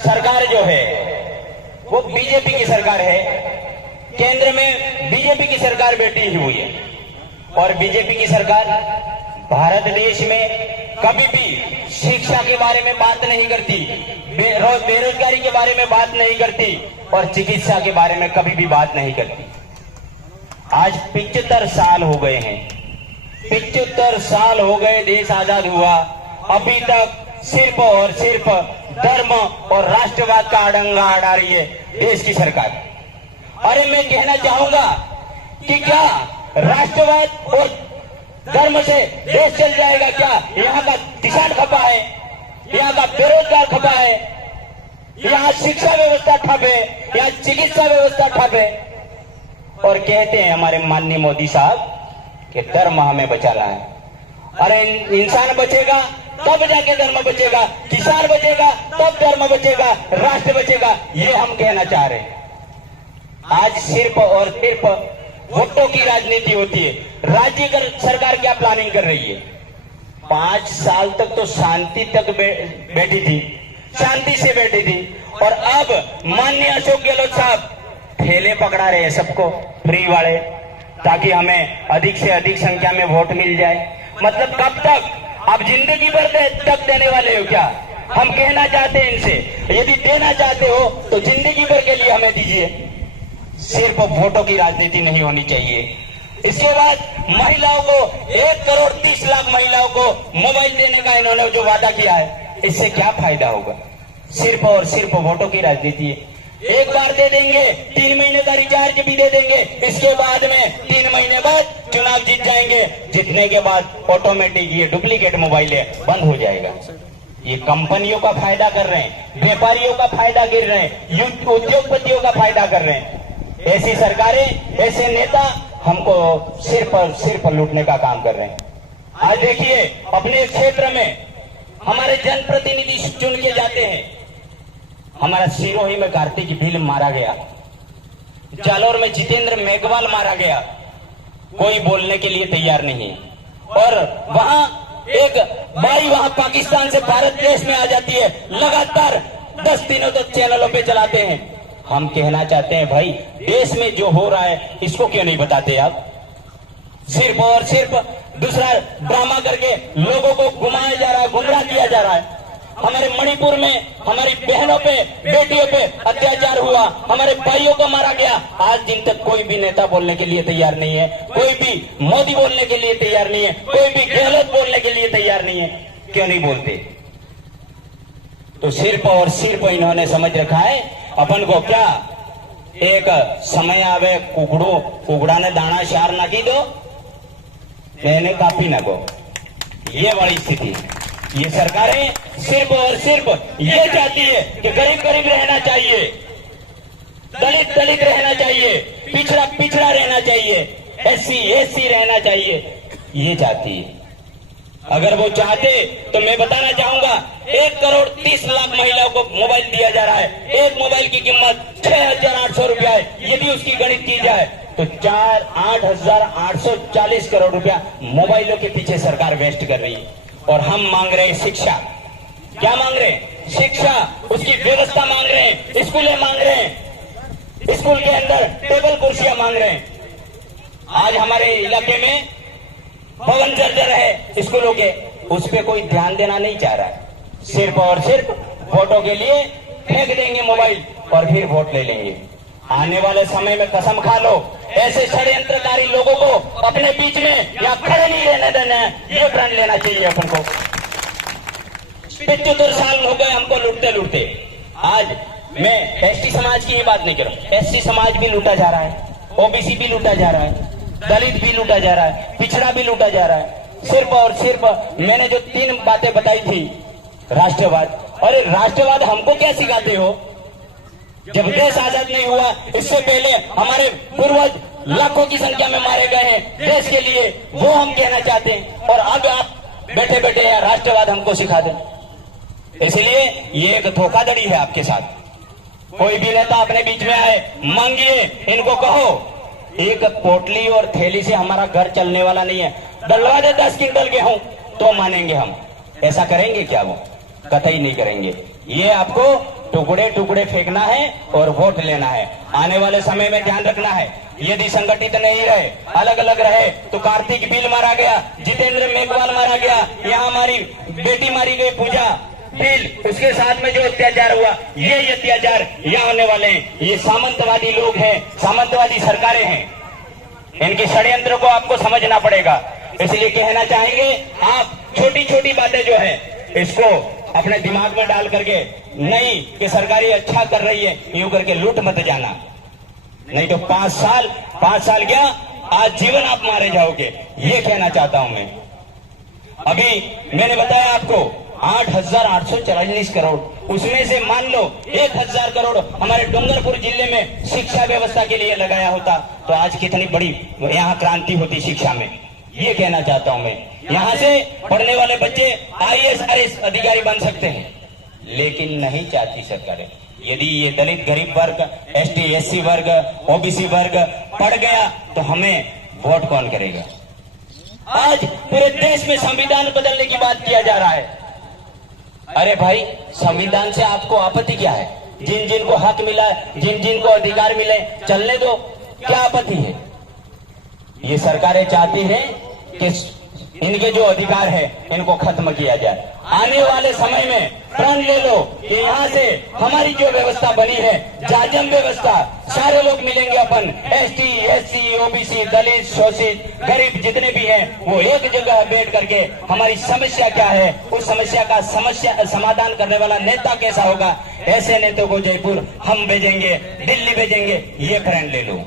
सरकार जो है वो बीजेपी की सरकार है। केंद्र में बीजेपी की सरकार बैठी हुई है और बीजेपी की सरकार भारत देश में कभी भी शिक्षा के बारे में बात नहीं करती, बेरोजगारी के बारे में बात नहीं करती और चिकित्सा के बारे में कभी भी बात नहीं करती। आज 75 साल हो गए हैं, 75 साल हो गए देश आजाद हुआ, अभी तक सिर्फ और सिर्फ धर्म और राष्ट्रवाद का अड़ंगा अड़ा रही है देश की सरकार। अरे मैं कहना चाहूंगा कि क्या राष्ट्रवाद और धर्म से देश चल जाएगा क्या? यहाँ का किसान खपा है, यहाँ का बेरोजगार खपा है, यहाँ शिक्षा व्यवस्था ठप है, यहाँ चिकित्सा व्यवस्था ठप है और कहते हैं हमारे माननीय मोदी साहब कि धर्म हमें बचाना है। अरे इंसान बचेगा तब जाके धर्म बचेगा, किसान बचेगा तब धर्म बचेगा, राष्ट्र बचेगा, ये हम कहना चाह रहे हैं। आज सिर्फ और सिर्फ वोटों की राजनीति होती है। राज्य सरकार क्या प्लानिंग कर रही है? 5 साल तक तो शांति तक बैठी थी, शांति से बैठी थी और अब माननीय अशोक गहलोत साहब ठेले पकड़ा रहे हैं सबको फ्री वाले, ताकि हमें अधिक से अधिक संख्या में वोट मिल जाए। मतलब कब तक? आप जिंदगी भर तक देने वाले हो क्या? हम कहना चाहते हैं इनसे, यदि देना चाहते हो तो जिंदगी भर के लिए हमें दीजिए। सिर्फ वोटों की राजनीति नहीं होनी चाहिए। इसके बाद महिलाओं को 1 करोड़ 30 लाख महिलाओं को मोबाइल देने का इन्होंने जो वादा किया है, इससे क्या फायदा होगा? सिर्फ और सिर्फ वोटों की राजनीति है। एक बार दे देंगे, 3 महीने का रिचार्ज भी दे देंगे, इसके बाद में 3 महीने बाद चुनाव जीत जाएंगे। जीतने के बाद ऑटोमेटिक ये डुप्लीकेट मोबाइल है बंद हो जाएगा। ये कंपनियों का फायदा कर रहे हैं, व्यापारियों का फायदा गिर रहे हैं, उद्योगपतियों का फायदा कर रहे हैं। ऐसी सरकारें, ऐसे नेता हमको सिर्फ और सिर्फ लूटने का काम कर रहे हैं। आज देखिए अपने क्षेत्र में हमारे जनप्रतिनिधि चुन के जाते हैं। हमारा सिरोही में कार्तिक भील मारा गया, जालौर में जितेंद्र मेघवाल मारा गया, कोई बोलने के लिए तैयार नहीं है। और वहां एक बाई वहां पाकिस्तान से भारत देश में आ जाती है, लगातार 10 दिनों तक चैनलों पे चलाते हैं। हम कहना चाहते हैं भाई, देश में जो हो रहा है इसको क्यों नहीं बताते आप? सिर्फ और सिर्फ दूसरा ड्रामा करके लोगों को घुमाया जा रहा है, गुमराह किया जा रहा है। हमारे मणिपुर में हमारी बहनों पे, बेटियों पे अत्याचार हुआ, हमारे भाइयों को मारा गया। आज दिन तक कोई भी नेता बोलने के लिए तैयार नहीं है, कोई भी मोदी बोलने के लिए तैयार नहीं है, कोई भी गहलोत बोलने के लिए तैयार नहीं है। क्यों नहीं बोलते? तो सिर्फ और सिर्फ इन्होंने समझ रखा है अपन को क्या, एक समय आवे कुकड़ा ने दाना शार ना की दो, मैंने काफी ना गो, ये बड़ी स्थिति है। ये सरकारें सिर्फ और सिर्फ ये चाहती है कि गरीब गरीब रहना चाहिए, दलित दलित रहना चाहिए, पिछड़ा पिछड़ा रहना चाहिए, एससी एससी रहना चाहिए, ये चाहती है। अगर वो चाहते तो मैं बताना चाहूंगा 1 करोड़ 30 लाख महिलाओं को मोबाइल दिया जा रहा है। एक मोबाइल की कीमत 6,800 रुपया है। यदि उसकी गणित की जाए तो 8,840 करोड़ रुपया मोबाइलों के पीछे सरकार वेस्ट कर रही है। और हम मांग रहे हैं शिक्षा। क्या मांग रहे हैं? शिक्षा, उसकी व्यवस्था मांग रहे हैं, स्कूलें मांग रहे हैं, स्कूल के अंदर टेबल कुर्सियां मांग रहे हैं। आज हमारे इलाके में भवन जर्जर है स्कूलों के, उस पर कोई ध्यान देना नहीं चाह रहा है। सिर्फ और सिर्फ वोटों के लिए फेंक देंगे मोबाइल और फिर वोट ले लेंगे। आने वाले समय में कसम खा लो, ऐसे षड्यंत्रकारी लोगों को अपने बीच में या खड़े नहीं रहने देना है, ये प्रण लेना चाहिए अपन को। 75 साल हो गए हमको लूटते लूटते। आज मैं एसटी समाज की ही बात नहीं कर रहा हूं, एससी समाज भी लूटा जा रहा है, ओबीसी भी लूटा जा रहा है, दलित भी लूटा जा रहा है, पिछड़ा भी लूटा जा रहा है। सिर्फ और सिर्फ मैंने जो 3 बातें बताई थी, राष्ट्रवाद। अरे राष्ट्रवाद हमको क्या सिखाते हो? जब देश आजाद नहीं हुआ, इससे पहले हमारे पूर्वज लाखों की संख्या में मारे गए हैं देश के लिए, वो हम कहना चाहते हैं। और अब आप बैठे बैठे यहाँ राष्ट्रवाद हमको सिखा दें। इसलिए ये एक धोखाधड़ी है आपके साथ। कोई भी नेता अपने बीच में आए, मांगिए, इनको कहो एक पोटली और थैली से हमारा घर चलने वाला नहीं है, डलवा दे 10 क्विंटल गेहूं तो मानेंगे हम। ऐसा करेंगे क्या? वो कतई नहीं करेंगे। ये आपको टुकड़े टुकड़े फेंकना है और वोट लेना है। आने वाले समय में ध्यान रखना है, यदि संगठित नहीं रहे, अलग अलग रहे, तो कार्तिक बिल मारा गया, जितेंद्र मेघवाल मारा गया, यहाँ हमारी बेटी मारी गई पूजा बिल, उसके साथ में जो अत्याचार हुआ, ये अत्याचार यहाँ होने वाले हैं। ये सामंतवादी लोग हैं, सामंतवादी सरकारें हैं, इनके षड्यंत्र को आपको समझना पड़ेगा। इसलिए कहना चाहेंगे, आप छोटी छोटी बातें जो है इसको अपने दिमाग में डाल करके, नहीं कि सरकारी अच्छा कर रही है यूं करके लूट मत जाना, नहीं तो 5 साल क्या आज जीवन आप मारे जाओगे। ये कहना चाहता हूं मैं। अभी मैंने बताया आपको 8,844 करोड़, उसमें से मान लो 1,000 करोड़ हमारे डूंगरपुर जिले में शिक्षा व्यवस्था के लिए लगाया होता तो आज कितनी बड़ी यहाँ क्रांति होती शिक्षा में। ये कहना चाहता हूं मैं। यहाँ से पढ़ने वाले बच्चे IAS RS अधिकारी बन सकते हैं, लेकिन नहीं चाहती सरकार। यदि ये दलित गरीब वर्ग, ST SC वर्ग, OBC वर्ग पढ़ गया तो हमें वोट कौन करेगा। आज पूरे देश में संविधान बदलने की बात किया जा रहा है। अरे भाई, संविधान से आपको आपत्ति क्या है? जिन जिन को हक मिला है, जिन जिन को अधिकार मिले, चलने दो, क्या आपत्ति है? ये सरकारें चाहती हैं कि इनके जो अधिकार है इनको खत्म किया जाए। आने वाले समय में प्रण ले लो कि यहाँ से हमारी जो व्यवस्था बनी है, जाजम व्यवस्था, सारे लोग मिलेंगे अपन, ST SC OBC दलित शोषित गरीब जितने भी हैं, वो एक जगह बैठ करके हमारी समस्या क्या है, उस समस्या का समाधान करने वाला नेता कैसा होगा, ऐसे नेता को जयपुर हम भेजेंगे, दिल्ली भेजेंगे। ये प्रण ले लो।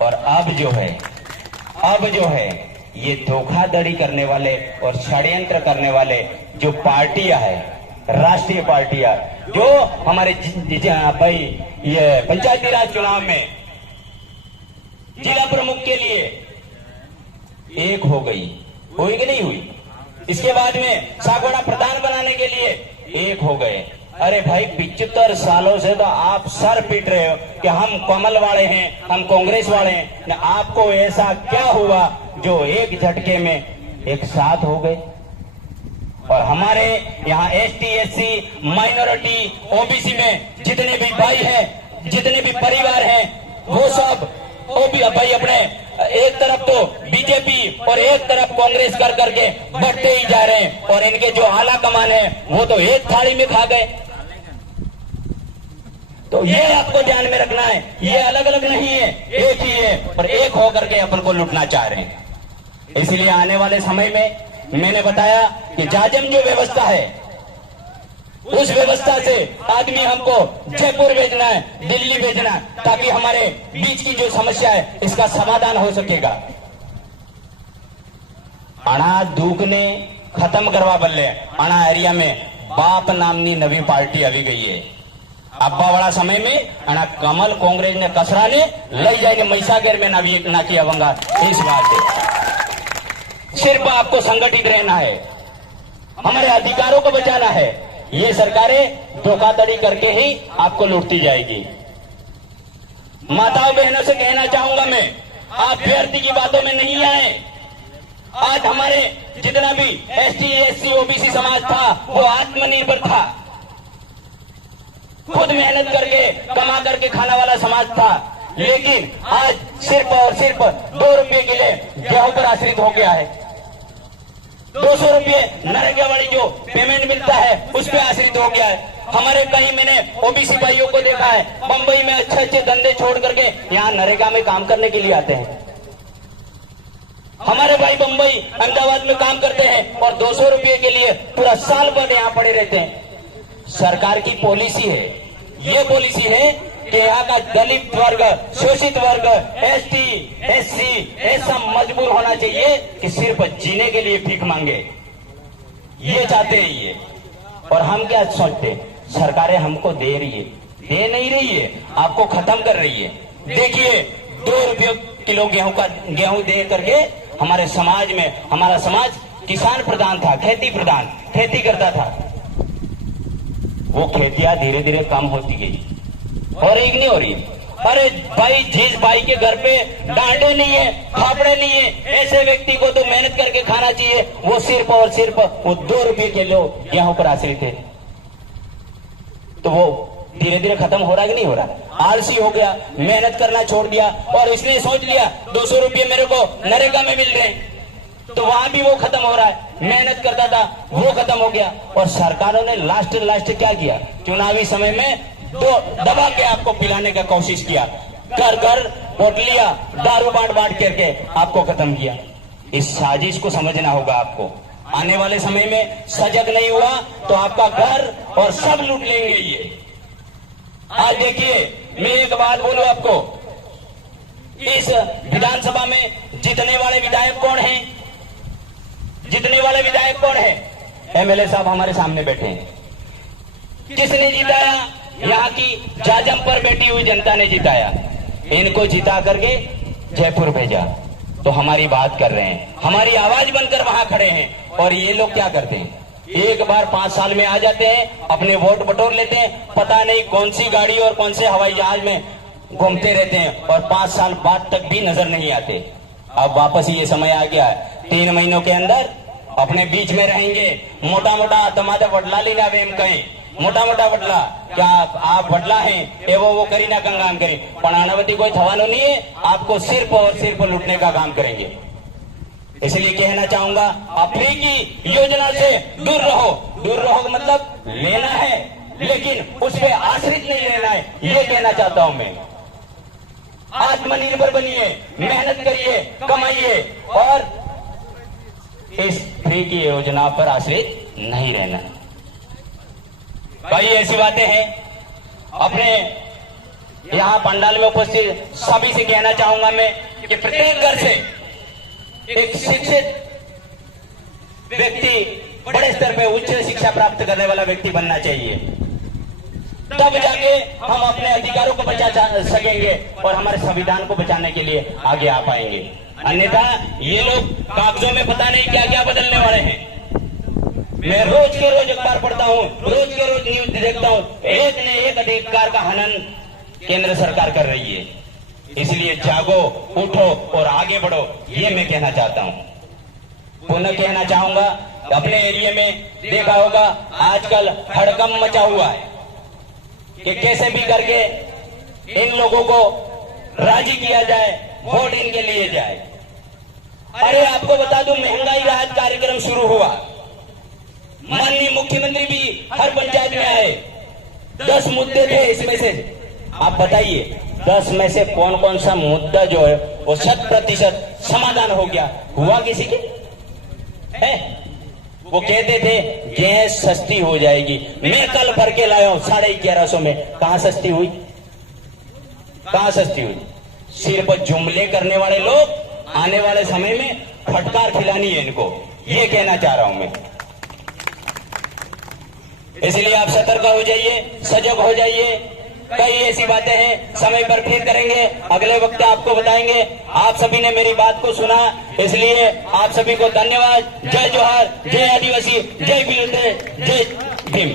और अब जो है ये धोखाधड़ी करने वाले और षड्यंत्र करने वाले जो पार्टियां है, राष्ट्रीय पार्टियां, जो हमारे भाई ये पंचायती राज चुनाव में जिला प्रमुख के लिए एक हो गई, हुई कि नहीं हुई? इसके बाद में सागवाड़ा प्रधान बनाने के लिए एक हो गए। अरे भाई, 75 सालों से तो आप सर पीट रहे हो कि हम कमल वाले हैं, हम कांग्रेस वाले हैं। आपको ऐसा क्या हुआ जो एक झटके में एक साथ हो गए? और हमारे यहाँ ST SC माइनॉरिटी OBC में जितने भी भाई हैं, जितने भी परिवार हैं, वो सब भाई अपने एक तरफ तो बीजेपी और एक तरफ कांग्रेस कर करके बढ़ते ही जा रहे हैं। और इनके जो आला कमान है वो तो एक थाली में खा गए। तो ये आपको ध्यान में रखना है, ये अलग अलग नहीं है, एक ही है, और एक होकर के अपन को लूटना चाह रहे हैं। इसलिए आने वाले समय में मैंने बताया कि जाजम जो व्यवस्था है, उस व्यवस्था से आदमी हमको जयपुर भेजना है, दिल्ली भेजना है, ताकि हमारे बीच की जो समस्या है इसका समाधान हो सकेगा। अना दुख ने खत्म करवा बल्ले अना एरिया में बाप नामनी नवी पार्टी આવી गई है। अब्बावाड़ा समय में अना कमल कांग्रेस ने कसरा ने लई जाएंगे महिसागर में नाकी अवंगा। इस बात से सिर्फ आपको संगठित रहना है, हमारे अधिकारों को बचाना है। ये सरकारें धोखाधड़ी करके ही आपको लूटती जाएगी। माताओं बहनों से कहना चाहूंगा मैं, आप व्यर्थी की बातों में नहीं आए। आज हमारे जितना भी ST SC OBC समाज था वो आत्मनिर्भर था, खुद मेहनत करके कमा करके खाने वाला समाज था, लेकिन आज सिर्फ और सिर्फ 2 रुपये के लिए गेहूं पर आश्रित हो गया है। 200 रुपये नरेगा वाली जो पेमेंट मिलता है उस पर आश्रित हो गया है। हमारे कहीं मैंने OBC भाइयों को देखा है, बंबई में अच्छे अच्छे धंधे छोड़ करके यहाँ नरेगा में काम करने के लिए आते हैं। हमारे भाई बंबई अहमदाबाद में काम करते हैं और 200 रुपये के लिए पूरा साल भर यहाँ पड़े रहते हैं। सरकार की पॉलिसी है, ये पॉलिसी है कि यहाँ का दलित वर्ग, शोषित वर्ग, ST SC ऐसा मजबूर होना चाहिए कि सिर्फ जीने के लिए भीख मांगे। ये चाहते हैं ये। और हम क्या सोचते, सरकारें हमको दे रही है, दे नहीं रही है, आपको खत्म कर रही है। देखिए 2 रुपये किलो गेहूं दे करके हमारे समाज में, हमारा समाज किसान प्रधान था, खेती प्रधान, खेती करता था। वो खेतियां धीरे धीरे कम होती गई और एक नहीं हो रही। अरे भाई, जिस भाई के घर पे डांडे नहीं है, फाफड़े नहीं है, ऐसे व्यक्ति को तो मेहनत करके खाना चाहिए। वो सिर्फ और सिर्फ वो 2 रुपये किलो गेहूं पर आश्रित है। तो वो धीरे धीरे खत्म हो रहा है कि नहीं हो रहा? आलसी हो गया, मेहनत करना छोड़ दिया और इसने सोच लिया 200 रुपये मेरे को नरेगा में मिल रहे हैं, तो वहां भी वो खत्म हो रहा है। मेहनत करता था वो खत्म हो गया। और सरकारों ने लास्ट क्या किया? चुनावी समय में तो दबा के आपको पिलाने का कोशिश किया, घर घर पोटलियां दारू बांट करके आपको खत्म किया। इस साजिश को समझना होगा आपको। आने वाले समय में सजग नहीं हुआ तो आपका घर और सब लूट लेंगे ये। आज देखिए, मैं एक बात बोलूं आपको, इस विधानसभा में जीतने वाले विधायक कौन हैं? जीतने वाले विधायक कौन है? एमएलए साहब हमारे सामने बैठे हैं। किसने जिताया? यहाँ की जाजम पर बैठी हुई जनता ने जिताया। इनको जिता करके जयपुर भेजा तो हमारी बात कर रहे हैं, हमारी आवाज बनकर वहां खड़े हैं। और ये लोग क्या करते हैं? एक बार 5 साल में आ जाते हैं, अपने वोट बटोर लेते हैं, पता नहीं कौन सी गाड़ी और कौन से हवाई जहाज में घूमते रहते हैं और 5 साल बाद तक भी नजर नहीं आते। अब वापस ये समय आ गया है, 3 महीनों के अंदर अपने बीच में रहेंगे। मोटा मोटा तमादा वडला लेना वेम कहें, मोटा मोटा वडला क्या आप वडला हैं ए वो करी ना काम करें, पर अनावती कोई थवानो नहीं है, आपको सिर्फ और सिर्फ लूटने का काम करेंगे। इसलिए कहना चाहूंगा, अफ्रीकी योजना से दूर रहो। दूर रहो मतलब लेना है लेकिन उस पर आश्रित नहीं रहना है, ये कहना चाहता हूं मैं। आत्मनिर्भर बनिए, मेहनत करिए, कमाइए और इस फ्री की योजना पर आश्रित नहीं रहना। भाई ऐसी बातें हैं। अपने यहां पंडाल में उपस्थित सभी से कहना चाहूंगा मैं कि प्रत्येक घर से एक शिक्षित व्यक्ति, बड़े स्तर पे उच्च शिक्षा प्राप्त करने वाला व्यक्ति बनना चाहिए। तब जाके हम अपने अधिकारों को बचा सकेंगे और हमारे संविधान को बचाने के लिए आगे आ पाएंगे। अन्यथा ये लोग कागजों में पता नहीं क्या क्या बदलने वाले हैं। मैं रोज के रोज अखबार पढ़ता हूँ, रोज के रोज न्यूज देखता हूँ, एक न एक अधिकार का हनन केंद्र सरकार कर रही है। इसलिए जागो, उठो और आगे बढ़ो, ये मैं कहना चाहता हूँ। पुनः कहना चाहूंगा, अपने एरिया में देखा होगा आजकल हड़कंप मचा हुआ है कि कैसे भी करके इन लोगों को राजी किया जाए, वोट इनके लिए जाए। अरे आपको बता दूं, महंगाई राहत कार्यक्रम शुरू हुआ, माननीय मुख्यमंत्री भी हर पंचायत में आए। 10 मुद्दे थे, इसमें से आप बताइए 10 में से कौन कौन सा मुद्दा जो है वो 100% समाधान हो गया? हुआ किसी के है? वो कहते थे गैस सस्ती हो जाएगी, मैं कल भर के लाया हूं 1150 में, कहां सस्ती हुई? कहां सस्ती हुई? सिर्फ जुमले करने वाले लोग आने वाले समय में फटकार खिलानी है इनको, ये कहना चाह रहा हूं मैं। इसलिए आप सतर्क हो जाइए, सजग हो जाइए। कई ऐसी बातें हैं, समय पर फिर करेंगे, अगले वक्त आपको बताएंगे। आप सभी ने मेरी बात को सुना, इसलिए आप सभी को धन्यवाद। जय जोहार, जय आदिवासी, जय बिलुते, जय भीम।